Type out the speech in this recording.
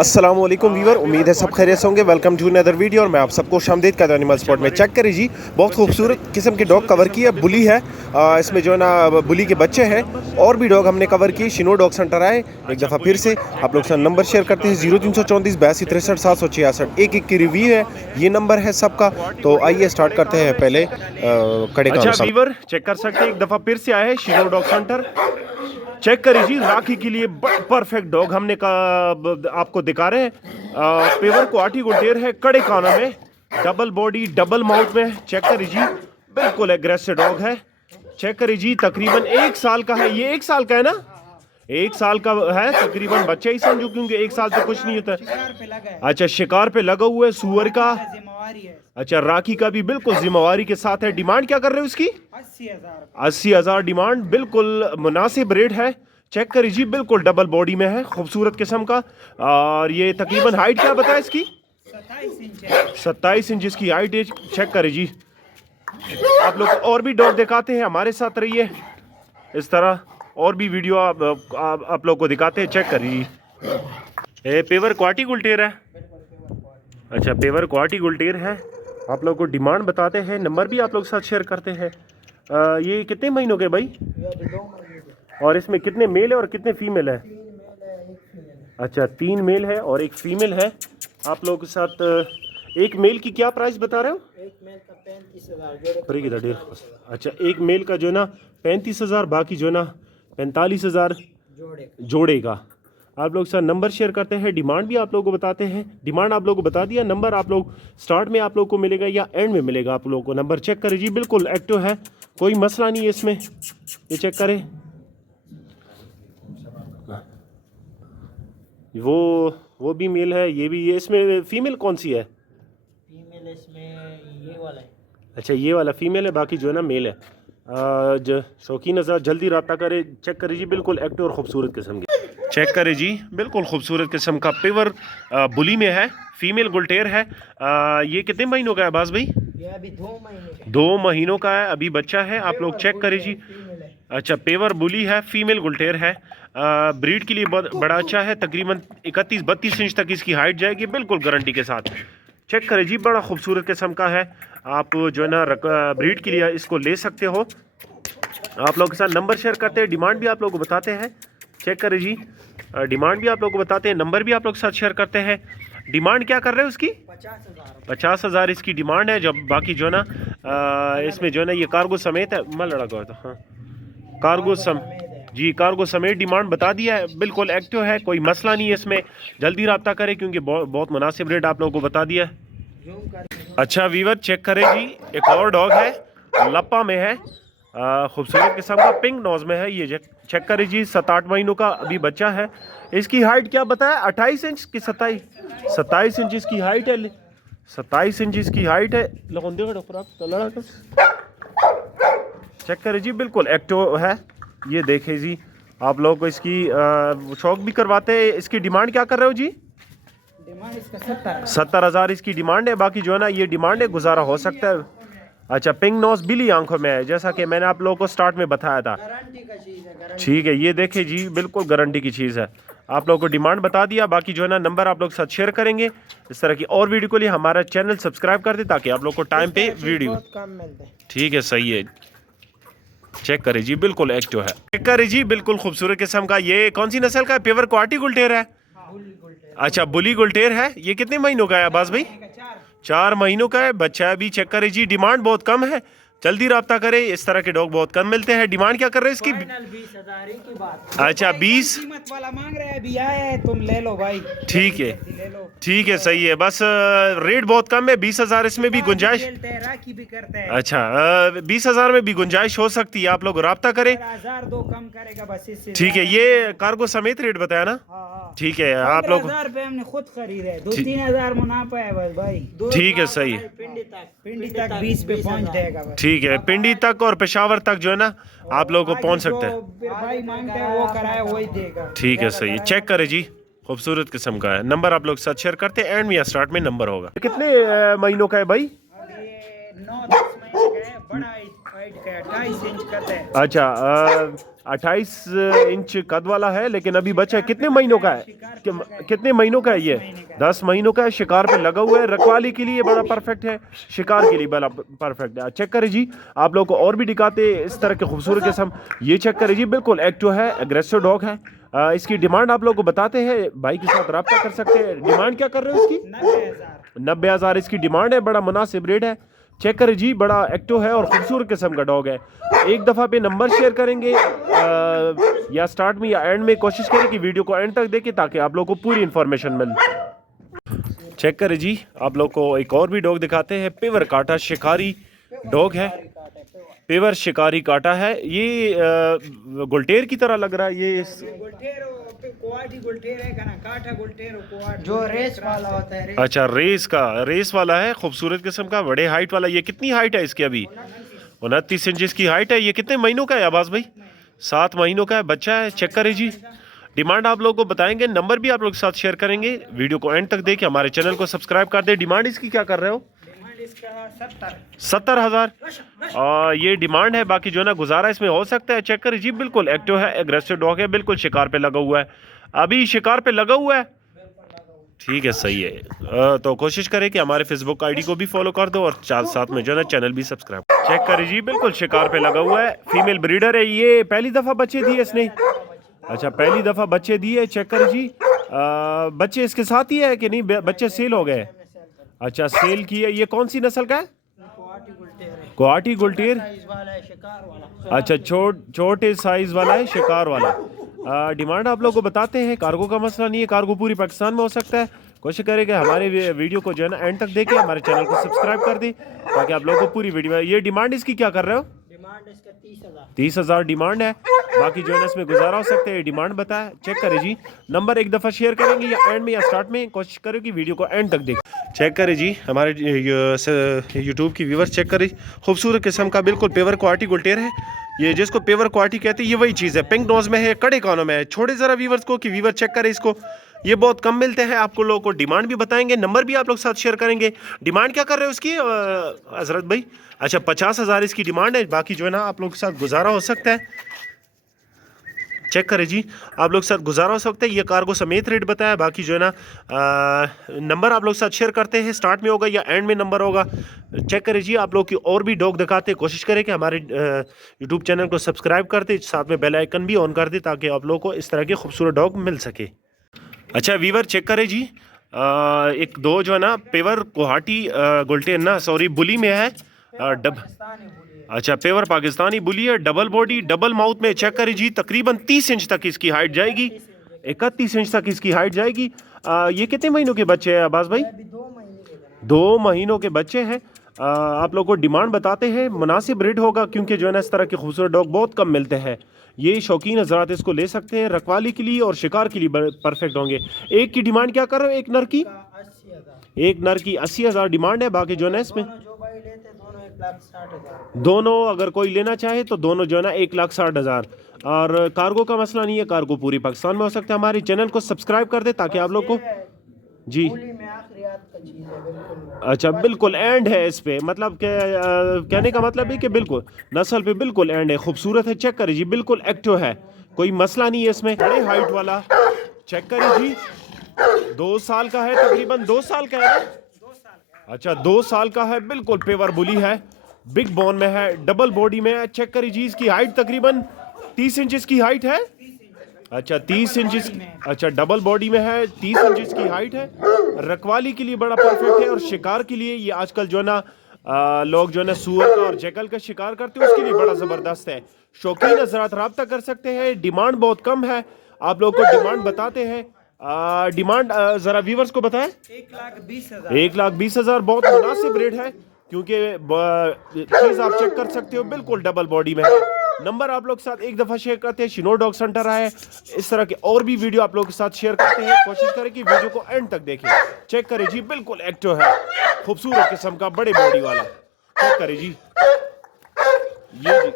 अस्सलामुअलैकुम वीवर, उम्मीद है सब खैरियत से होंगे। वेलकम टू अनदर वीडियो और मैं आप सबको खुशामदीद कहता हूं एनिमल स्पॉट में। चेक करिए जी, बहुत खूबसूरत किस्म की डॉग कवर की है। बुली है, इसमें जो है ना बुली के बच्चे हैं। और भी डॉग हमने कवर किए। शिनो डॉग सेंटर आए एक दफ़ा फिर से आप लोग से नंबर शेयर करते हैं 0334 82 63 766। एक की रिव्यू है, ये नंबर है सबका। तो आइए स्टार्ट करते हैं पहले कड़े का। अच्छा वीवर, चेक कर सकते हैं एक दफ़ा फिर से आए हैं शिनो डॉग सेंटर। चेक करिए जी, राखी के लिए परफेक्ट डॉग हमने आपको दिखा रहे हैं। पेवर क्वालिटी गुडेर है, कड़े कानों में, डबल बॉडी डबल माउथ में। चेक करिए जी, बिल्कुल एग्रेसिव डॉग है। चेक करिए जी, तकरीबन 1 साल का है। ये 1 साल का है ना, 1 साल का है तकरीबन। बच्चा ही समझो, क्योंकि 1 साल तो कुछ नहीं होता। अच्छा, शिकार पे लगा हुआ है, सुअर का। अच्छा, राखी का भी बिल्कुल जिम्मेवारी के साथ है। डिमांड क्या कर रहे हो उसकी? 80,000 डिमांड, बिल्कुल मुनासिब रेट है। चेक करिए जी, बिल्कुल डबल बॉडी में है, खूबसूरत किस्म का। और ये तकरीबन हाइट क्या बताया इसकी? 27 इंच इसकी हाइट है। चेक करिए जी, आप लोग और भी डॉग दिखाते हैं, हमारे साथ रहिए। इस तरह और भी वीडियो आप लोग को दिखाते हैं। चेक करिए, पेवर क्वालिटी गुलटेर है। अच्छा, पेवर क्वालिटी गुलटेर है। आप लोग को डिमांड बताते हैं, नंबर भी आप लोग साथ शेयर करते हैं। ये कितने महीनों के भाई? और इसमें कितने मेल है और कितने फीमेल है? अच्छा, 3 मेल है और 1 फीमेल है। आप लोग के साथ एक मेल की क्या प्राइस बता रहे हो? एक मेल का 35,000। अच्छा, एक मेल का जो है ना 35,000, बाकी जो है ना 45,000 जोड़ेगा। आप लोग सर नंबर शेयर करते हैं, डिमांड भी आप लोगों को बताते हैं। डिमांड आप लोगों को बता दिया, नंबर आप लोग स्टार्ट में आप लोग को मिलेगा या एंड में मिलेगा आप लोगों को। नंबर चेक करें जी, बिल्कुल एक्टिव है, कोई मसला नहीं है इसमें। ये चेक करें, वो भी मेल है, ये भी। ये इसमें फीमेल कौन सी है? फीमेल इसमें ये वाला है। अच्छा, ये वाला फीमेल है, बाकी जो है ना मेल है। शौकीन नज़र जल्दी रब्ता करे। चेक करें जी, बिल्कुल एक्टिव और खूबसूरत किस्म की। चेक करें जी, बिल्कुल खूबसूरत किस्म का पेवर बुली में है, फीमेल गुलटेर है। ये कितने महीनों का है बास भाई? ये अभी 2 महीने का 2 महीनों का है, अभी बच्चा है। आप लोग चेक करें जी। अच्छा, पेवर बुली है, फीमेल गुलटेर है। ब्रीड के लिए बहुत बड़ा अच्छा है। तकरीबन 31-32 इंच तक इसकी हाइट जाएगी, बिल्कुल गारंटी के साथ। चेक करें जी, बड़ा खूबसूरत किस्म का है। आप जो है ना ब्रीड के लिए इसको ले सकते हो। आप लोग के साथ नंबर शेयर करते हैं, डिमांड भी आप लोग को बताते हैं। चेक करें जी, डिमांड भी आप लोग को बताते हैं, नंबर भी आप लोग के साथ शेयर करते हैं। डिमांड क्या कर रहे हैं उसकी? 50,000 इसकी डिमांड है। जब बाकी जो है ना इसमें जो है ना ये कार्गो समेत है। मैं लड़ा गया था, हाँ, कार्गो जी, कार्गो समेत डिमांड बता दिया है। बिल्कुल एक्टिव है, कोई मसला नहीं है इसमें। जल्दी रब्ता करें, क्योंकि बहुत मुनासिब रेट आप लोगों को बता दिया है। अच्छा वीवर, चेक करें जी, एक और डॉग है, लप्पा में है, खूबसूरत किस्म का, पिंक नोज में है। ये चेक करें जी, 7-8 महीनों का अभी बच्चा है। इसकी हाइट क्या बताया? 28 इंच की 27 इंच इसकी हाइट है। 27 इंच इसकी हाइट है। चेक करें जी, बिल्कुल एक्टिव है। ये देखें जी, आप लोग को इसकी शौक भी करवाते हैं। इसकी डिमांड क्या कर रहे हो जी? डिमांड इसका 70,000 इसकी डिमांड है। बाकी जो है ना ये डिमांड है, गुजारा हो सकता है। अच्छा, पिंक नोज बिली आंखों में है, जैसा कि मैंने आप लोगों को स्टार्ट में बताया था। गारंटी का चीज है। ठीक है, ये देखें जी, बिल्कुल गारंटी की चीज़ है। आप लोगों को डिमांड बता दिया। बाकी जो है ना नंबर आप लोग साथ शेयर करेंगे। इस तरह की और वीडियो के लिए हमारा चैनल सब्सक्राइब कर दे, ताकि आप लोग को टाइम पे वीडियो। कम मिलता है। ठीक है, सही है। चेक करें जी, बिल्कुल एक्टिव है। चेक करें जी, बिल्कुल खूबसूरत किस्म का। ये कौन सी नस्ल का है? पेवर क्वालिटी गुलटेर है। अच्छा, बुली गुलटेर है। ये कितने महीनों का है अब्बास भाई? 4 महीनों का है, बच्चा है अभी। चेक करें जी, डिमांड बहुत कम है, जल्दी रब्ता करें। इस तरह के डॉग बहुत कम मिलते हैं। डिमांड क्या कर रहे हैं इसकी? 20,000 की बात। अच्छा, 20 कीमत वाला मांग रहे हैं, अभी आया है, तुम ले लो भाई। ठीक है, ले लो। ठीक है, सही है। बस रेट बहुत कम है, 20,000 इसमें भी गुंजाइश। राखी भी करते हैं। अच्छा, 20,000 में भी गुंजाइश हो सकती है। आप लोग रब्ता करें। 1,000 कम करेगा बस, इससे ठीक है, ये कार्गो समेत रेट बताया ना? ठीक है, आप लोग 15,000 रुपए हमने खुद खरीदे, 2-3,000 मुनाफा है बस भाई। ठीक है, सही है। पिंडी तक 20 पे पहुंच जाएगा बस। ठीक है, पिंडी तक और पेशावर तक जो है ना आप लोगों को पहुंच सकते हैं। फिर भाई मांगते हैं वो कराए वही देगा। ठीक है, सही है। चेक करें जी, खूबसूरत किस्म का है। नंबर आप लोग साथ शेयर करते हैं, एंड में या स्टार्ट में नंबर होगा। कितने महीनों का है भाई? अब ये 9-10 महीने का है, बड़ा हाइट का है, 28 इंच का है। अच्छा, 28 इंच कद वाला है, लेकिन अभी बच्चा है। कितने महीनों का है? कितने महीनों का है ये? 10 महीनों का है। शिकार पे लगा हुआ है। रखवाली के लिए बड़ा परफेक्ट है, शिकार के लिए बड़ा परफेक्ट है। चेक करें जी, आप लोग को और भी दिखाते इस तरह के खूबसूरत किस्म। ये चेक करें जी, बिल्कुल एक्टिव है, एग्रेसिव डॉग है। इसकी डिमांड आप लोग को बताते हैं, भाई के साथ रब्ता कर सकते हैं। डिमांड क्या कर रहे हो इसकी? 90,000 इसकी डिमांड है। बड़ा मुनासिब रेट है। चेक करें जी, बड़ा एक्टिव है और खूबसूरत किस्म का डॉग है। एक दफ़ा पे नंबर शेयर करेंगे या स्टार्ट में या एंड में। कोशिश करें कि वीडियो को एंड तक देखें ताकि आप लोग को पूरी इंफॉर्मेशन मिले। चेक करें जी, आप लोग को एक और भी डॉग दिखाते हैं। पेवर काटा शिकारी डॉग है। पेवर शिकारी काटा है। ये गुलटेर की तरह लग रहा है। ये जो रेस वाला होता है। अच्छा, रेस वाला है, खूबसूरत किस्म का, बड़े हाइट वाला। ये कितनी हाइट है इसकी? अभी 29 इंच की हाइट है। ये कितने महीनों का है अब्बास भाई? 7 महीनों का है, बच्चा है। चेक करें जी, डिमांड आप लोगों को बताएंगे, नंबर भी आप लोग के साथ शेयर करेंगे। वीडियो को एंड तक देखें, हमारे चैनल को सब्सक्राइब कर दे। डिमांड इसकी क्या कर रहे हो? 70,000 ये डिमांड है। बाकी जो है ना गुजारा इसमें हो सकता है। चेक करें जी, बिल्कुल एक्टिव है, एग्रेसिव डॉग है, बिल्कुल शिकार पे लगा हुआ है। अभी शिकार पे लगा हुआ है। ठीक है, सही है। तो कोशिश करें कि हमारे फेसबुक आईडी को भी फॉलो कर दो और साथ में जो है ना चैनल भी सब्सक्राइब। चेक करें जी, बिल्कुल शिकार पे लगा हुआ है। फीमेल ब्रीडर है। ये पहली दफ़ा बच्चे दिए इसने? अच्छा, पहली दफ़ा बच्चे दिए। चेक करें जी, बच्चे इसके साथ ही है कि नहीं? बच्चे सेल हो गए? अच्छा, सेल की है। ये कौन सी नस्ल का है? गुवाहाटी गुलटेर। अच्छा, छोटे साइज वाला है, शिकार वाला। डिमांड आप लोग को बताते हैं। कार्गो का मसला नहीं है, कार्गो पूरी पाकिस्तान में हो सकता है। कोशिश करें कि हमारे वीडियो को जो है ना एंड तक देखें, हमारे चैनल को सब्सक्राइब कर दें ताकि आप लोगों को पूरी वीडियो। ये डिमांड इसकी क्या कर रहे हो? 30,000 डिमांड है। बाकी जो है ना इसमें गुजारा हो सकता है। डिमांड बताया। चेक करें जी, नंबर एक दफ़ा शेयर करेंगे या एंड में या स्टार्ट में। कोशिश करें कि वीडियो को एंड तक देखें। चेक करें जी, हमारे यूट्यूब की व्यूवर्स चेक करें। खूबसूरत किस्म का बिल्कुल पेवर क्वालिटी गुलटेर है। ये जिसको पेवर क्वालिटी कहते हैं, ये वही चीज़ है। पिंक नोज में है, कड़े कानों में है। छोड़े ज़रा व्यूवर्स को कि व्यूवर चेक करें इसको। ये बहुत कम मिलते हैं। आपको लोगों को डिमांड भी बताएंगे, नंबर भी आप लोग साथ शेयर करेंगे। डिमांड क्या कर रहे हो उसकी हजरत भाई? अच्छा, 50,000 इसकी डिमांड है। बाकी जो है ना आप लोग के साथ गुजारा हो सकता है। चेक करें जी, आप लोग के साथ गुजारा हो सकता है। ये कार्गो समेत रेट बताया। बाकी जो है ना नंबर आप लोग के साथ शेयर करते हैं। स्टार्ट में होगा या एंड में नंबर होगा। चेक करें जी, आप लोग की और भी डॉग दिखाते हैं। कोशिश करें कि हमारे यूट्यूब चैनल को सब्सक्राइब कर दे, साथ में बेल आइकन भी ऑन कर दे ताकि आप लोग को इस तरह के खूबसूरत डॉग मिल सके। अच्छा वीवर, चेक करें जी, एक दो जो है ना पेवर गुवाहाटी गुलटेर ना, सॉरी, बुली में है। अच्छा, पेवर पाकिस्तानी बुली है, डबल बॉडी, डबल माउथ में। चेक करें जी, तकरीबन 30 इंच तक इसकी हाइट जाएगी, 31 इंच तक इसकी हाइट जाएगी। ये कितने महीनों के बच्चे हैं अब्बास भाई? 2 महीनों के बच्चे हैं। आप लोग को डिमांड बताते हैं, मुनासिब रेट होगा क्योंकि जो है ना इस तरह के खूबसूरत डॉग बहुत कम मिलते हैं। ये शौकीन हजरात इसको ले सकते हैं, रखवाली के लिए और शिकार के लिए परफेक्ट होंगे। एक की डिमांड क्या कर रहे हो? एक नर की 80,000 डिमांड है। बाकी जो है ना इसमें दोनों अगर कोई लेना चाहे तो दोनों जो है ना 1,60,000। और कार्गो का मसला नहीं है, कार्गो पूरी पाकिस्तान में हो सकता है। हमारे चैनल को सब्सक्राइब कर दे ताकि आप लोग को जी। अच्छा, बिल्कुल एंड है इस पे, मतलब कहने का मतलब है कि बिल्कुल नस्ल पे बिल्कुल एंड है, खूबसूरत है। चेक करिए जी, बिल्कुल एक्टिव है, कोई मसला नहीं है इसमें। बड़े हाइट वाला, चेक करिए जी, 2 साल का है, तकरीबन 2 साल का है। अच्छा, 2 साल का है, बिल्कुल पेवर बुली है, बिग बोन में है, डबल बॉडी में है। चेक करिए जी, इसकी हाइट तकरीबन 30 इंच की हाइट है। अच्छा, 30 इंच, अच्छा डबल बॉडी में है, 30 इंच की हाइट है। रखवाली के लिए बड़ा परफेक्ट है और शिकार के लिए ये आजकल जो है ना लोग जो है ना सुअर का और जैकल का शिकार करते हैं, उसके लिए बड़ा ज़बरदस्त है। शौकीन हज़रात रब्ता कर सकते हैं। डिमांड बहुत कम है, आप लोग को डिमांड बताते हैं। डिमांड ज़रा व्यूवर्स को बताएं। 1,20,000 बहुत मुनासिब रेट है क्योंकि चीज़ आप चेक कर सकते हो, बिल्कुल डबल बॉडी में है। नंबर आप लोग के साथ एक दफ़ा शेयर करते हैं। शिनोर डॉग सेंटर आए, इस तरह के और भी वीडियो आप लोग के साथ शेयर करते हैं। कोशिश करें कि वीडियो को एंड तक देखें। चेक करें जी, बिल्कुल एक्टिव है, खूबसूरत किस्म का, बड़े बॉडी वाला। चेक करें जी, ये जी